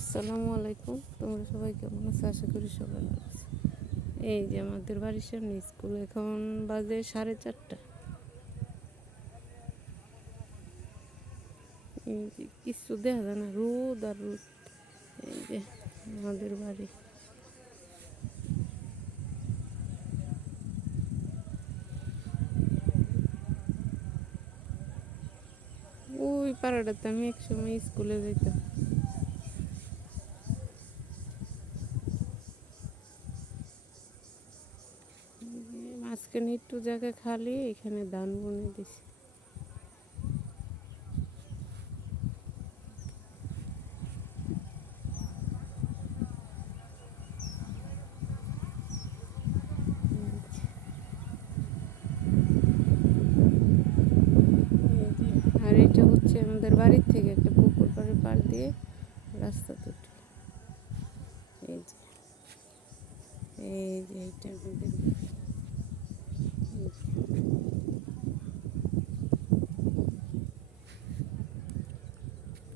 আসসালামু আলাইকুম। তোমরা সবাই কেমন আছো? আশা করি সবাই ভালো আছো। এই যে আমাদের বাড়ির সামনে স্কুল, এখন বাজে 4:30। এই যে কিছু দেখা যায় না, রোদ আর রোদ। এই যে আমাদের বাড়ি, ওই পাড়াটাতে আমি একসময় স্কুলে যেতাম। মাঝখানে একটু জায়গা খালি, এখানে ধান বুনে দিছি। আর এটা হচ্ছে আমাদের বাড়ির থেকে একটা পুকুর পাড় দিয়ে রাস্তা দুটো। এই যে এই যে এইটা আমাদের